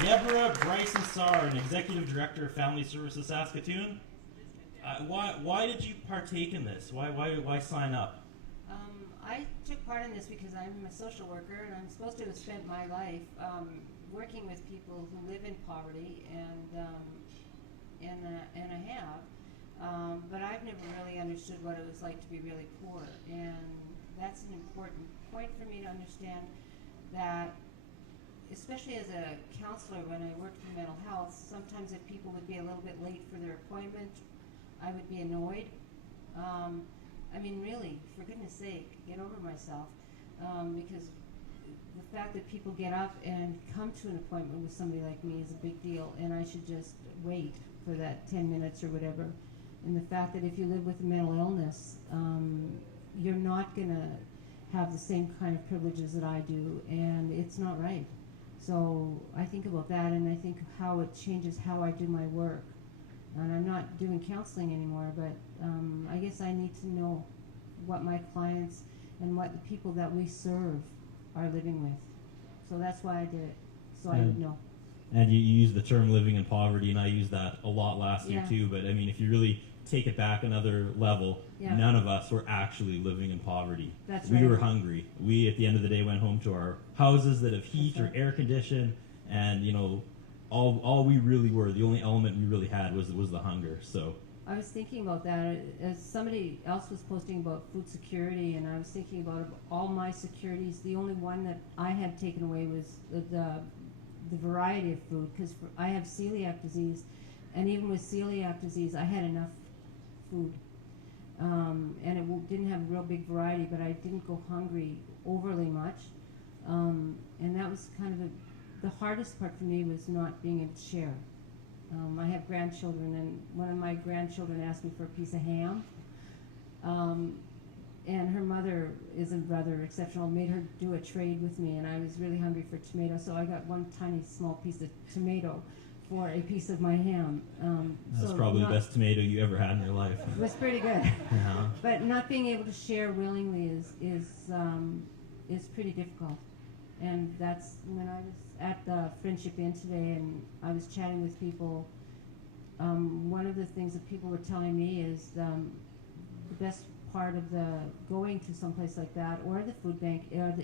Deborah Bryson-Sarauer, an Executive Director of Family Services Saskatoon. Why did you partake in this? Why sign up? I took part in this because I'm a social worker and I'm supposed to have spent my life working with people who live in poverty, and I have, but I've never really understood what it was like to be really poor, and that's an important point for me to understand that, especially as a counselor when I worked in mental health, sometimes if people would be a little bit late for their appointment, I would be annoyed. I mean, really, for goodness sake, get over myself, because the fact that people get up and come to an appointment with somebody like me is a big deal, and I should just wait for that 10 minutes or whatever. And the fact that if you live with a mental illness, you're not going to have the same kind of privileges that I do, and it's not right. So I think about that, and I think how it changes how I do my work. And I'm not doing counseling anymore, but I guess I need to know what my clients and what the people that we serve are living with. So that's why I did it, so I would know. And you use the term living in poverty, and I used that a lot last year too, but I mean, if you really take it back another level, none of us were actually living in poverty. That's we right. were hungry. We, at the end of the day, went home to our houses that have heat or air condition, and you know, all we really were, the only element we really had was the hunger. So I was thinking about that as somebody else was posting about food security, and I was thinking about all my securities. The only one that I had taken away was the variety of food, because I have celiac disease, and even with celiac disease, I had enough food, and it didn't have a real big variety, but I didn't go hungry overly much, and that was kind of the hardest part for me, was not being able to share. I have grandchildren, and one of my grandchildren asked me for a piece of ham, and her mother is a rather exceptional, made her do a trade with me, and I was really hungry for tomato, so I got one tiny small piece of tomato for a piece of my ham. that's probably the best tomato you ever had in your life. It was pretty good. But not being able to share willingly is pretty difficult. And that's when I was at the Friendship Inn today, and I was chatting with people. One of the things that people were telling me is the best part of the going to someplace like that or the food bank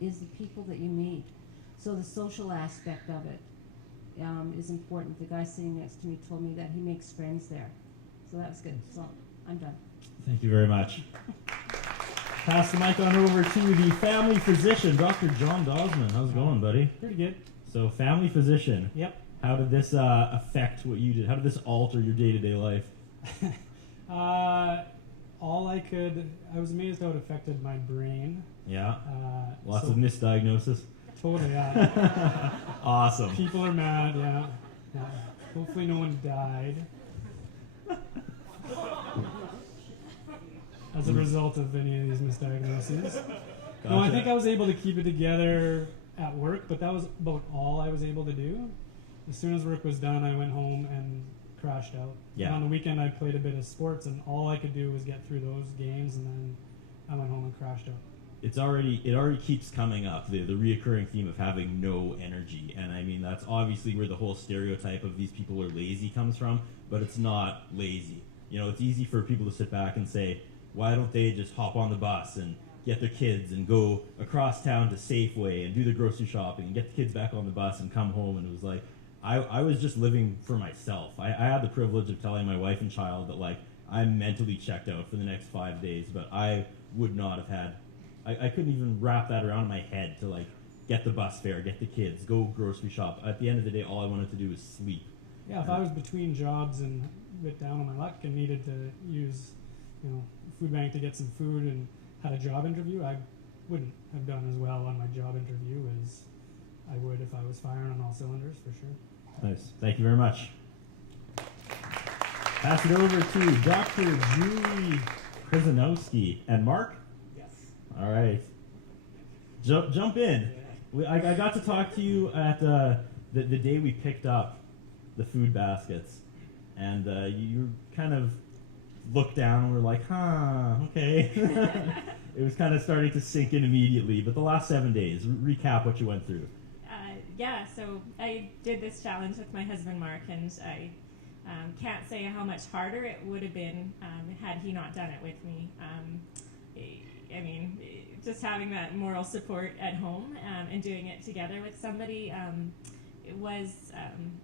is the people that you meet. So the social aspect of it is important. The guy sitting next to me told me that he makes friends there. So that was good. So I'm done. Thank you very much. Pass the mic on over to the family physician, Dr. John Dosman. How's it going, buddy? Pretty good. So, family physician. Yep. How did this affect what you did? How did this alter your day-to-day life? I was amazed how it affected my brain. Yeah. Lots of misdiagnosis. Totally, yeah. Awesome. People are mad, yeah. Hopefully no one died as a result of any of these misdiagnoses. Gotcha. No, I think I was able to keep it together at work, but that was about all I was able to do. As soon as work was done, I went home and crashed out. Yeah. And on the weekend, I played a bit of sports, and all I could do was get through those games, and then I went home and crashed out. It already keeps coming up, the reoccurring theme of having no energy. And I mean, that's obviously where the whole stereotype of these people are lazy comes from, but it's not lazy. You know, it's easy for people to sit back and say, why don't they just hop on the bus and get their kids and go across town to Safeway and do their grocery shopping and get the kids back on the bus and come home? And it was like, I was just living for myself. I had the privilege of telling my wife and child that, like, I'm mentally checked out for the next 5 days, but I would not have had, I couldn't even wrap that around my head to, like, get the bus fare, get the kids, go grocery shop. At the end of the day, all I wanted to do was sleep. Yeah, if I was between jobs and a bit down on my luck and needed to use, food bank to get some food and had a job interview, I wouldn't have done as well on my job interview as I would if I was firing on all cylinders, for sure. Nice. Thank you very much. Pass it over to Dr. Julie Kryzanowski. And Mark? Yes. All right. Jump in. I got to talk to you at the day we picked up the food baskets. And you kind of looked down and were like, okay. It was kind of starting to sink in immediately. But the last 7 days, recap what you went through. yeah, so I did this challenge with my husband Mark, and I can't say how much harder it would have been had he not done it with me. I mean, just having that moral support at home and doing it together with somebody, it was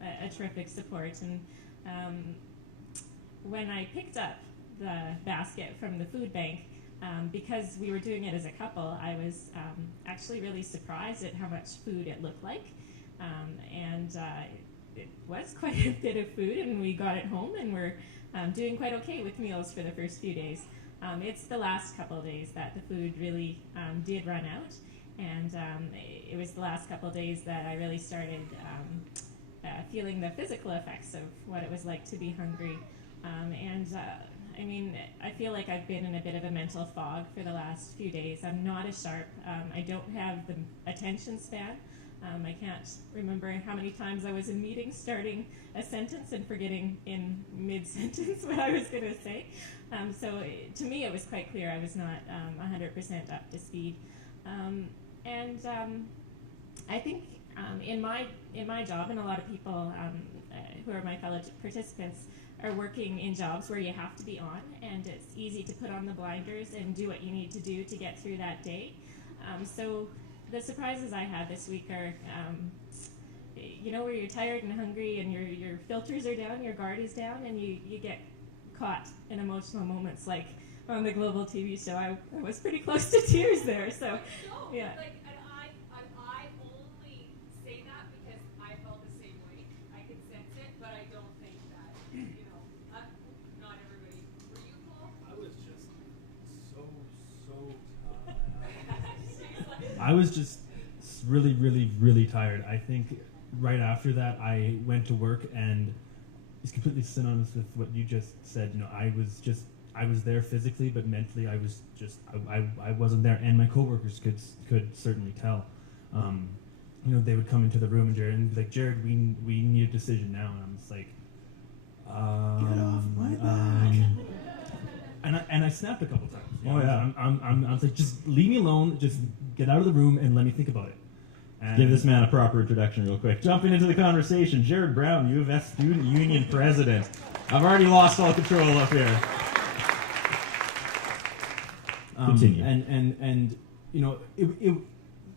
a terrific support. And when I picked up the basket from the food bank, because we were doing it as a couple, I was actually really surprised at how much food it looked like. And it was quite a bit of food, and we got it home, and we're doing quite okay with meals for the first few days. It's the last couple of days that the food really did run out, and it was the last couple of days that I really started feeling the physical effects of what it was like to be hungry. I mean, I feel like I've been in a bit of a mental fog for the last few days. I'm not as sharp. I don't have the attention span. I can't remember how many times I was in meetings starting a sentence and forgetting in mid-sentence what I was going to say. So to me, it was quite clear I was not 100% up to speed. I think in my job, and a lot of people who are my fellow participants are working in jobs where you have to be on, and it's easy to put on the blinders and do what you need to do to get through that day. So the surprises I had this week are, where you're tired and hungry and your filters are down, your guard is down, and you get caught in emotional moments like on the Global TV show. I was pretty close to tears there, so yeah. I only say that because I felt the same way. I can sense it, but I don't think that, not everybody. Were you, Paul? I was just so tired. I was just really, really, really tired. I think right after that, I went to work, and it's completely synonymous with what you just said. I was there physically, but mentally, I wasn't there, and my coworkers could certainly tell. They would come into the room and be like, Jared, we need a decision now, and I'm just like, get off my back. And I snapped a couple times. Oh yeah. I'm like, just leave me alone. Just get out of the room and let me think about it. And Give this man a proper introduction real quick. Jumping into the conversation, Jared Brown, U of S Student Union President. I've already lost all control up here. Continue. And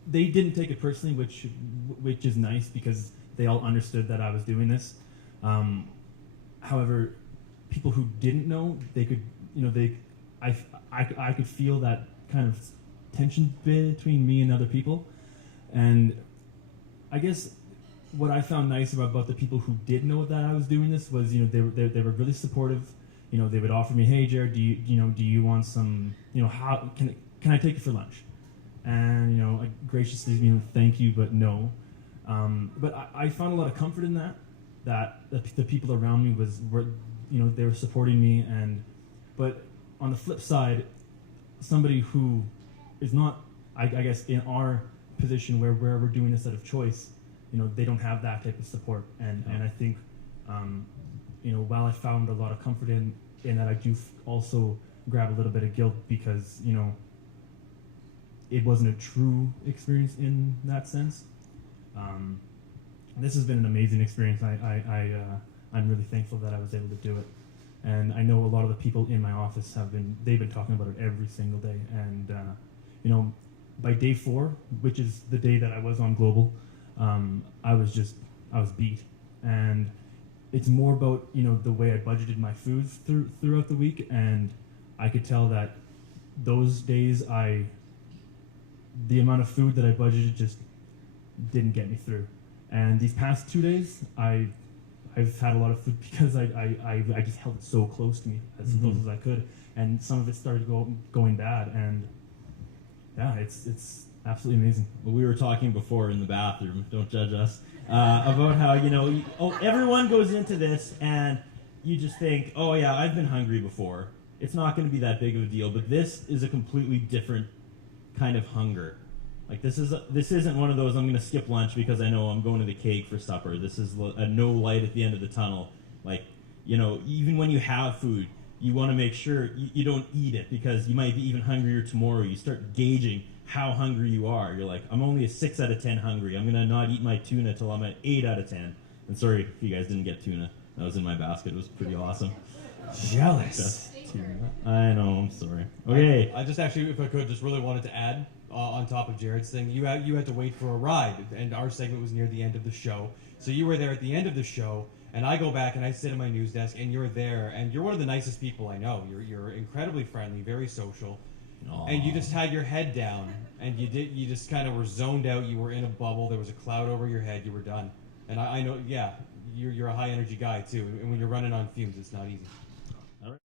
they didn't take it personally, which is nice because they all understood that I was doing this. However, people who didn't know, they could, I could feel that kind of tension between me and other people. And I guess what I found nice about the people who did know that I was doing this was, they were really supportive. They would offer me, hey Jared, do you want some, how can I take you for lunch? And I graciously, thank you, but no. But I found a lot of comfort in that the people around me were they were supporting me, but on the flip side, somebody who is not, I guess, in our position where we're doing this out of choice, they don't have that type of support, and I think, while I found a lot of comfort in that, I do also grab a little bit of guilt because it wasn't a true experience in that sense. This has been an amazing experience. I'm really thankful that I was able to do it, and I know a lot of the people in my office they've been talking about it every single day, and by day 4, which is the day that I was on Global, I was beat. And it's more about, the way I budgeted my food throughout the week, and I could tell that those days the amount of food that I budgeted just didn't get me through. And these past 2 days, I've had a lot of food because I just held it so close to me, as close as I could, and some of it started going bad, and yeah, it's absolutely amazing. Well, we were talking before in the bathroom, don't judge us, about how, everyone goes into this and you just think, oh yeah, I've been hungry before. It's not going to be that big of a deal, but this is a completely different kind of hunger. Like this isn't one of those, I'm going to skip lunch because I know I'm going to the cake for supper. This is a no light at the end of the tunnel. Like, even when you have food, you want to make sure you don't eat it because you might be even hungrier tomorrow. You start gauging how hungry you are. You're like, I'm only a 6 out of 10 hungry. I'm gonna not eat my tuna till I'm at 8 out of 10. And sorry if you guys didn't get tuna. That was in my basket. It was pretty awesome. Jealous. Just tuna. I know. I'm sorry. Okay. I just actually, if I could, just really wanted to add on top of Jared's thing. You had to wait for a ride, and our segment was near the end of the show. So you were there at the end of the show, and I go back and I sit at my news desk, and you're there, and you're one of the nicest people I know. You're incredibly friendly, very social, and you just had your head down, and you just kind of were zoned out. You were in a bubble. There was a cloud over your head. You were done. And I know, yeah, you're a high energy guy too, and when you're running on fumes, it's not easy.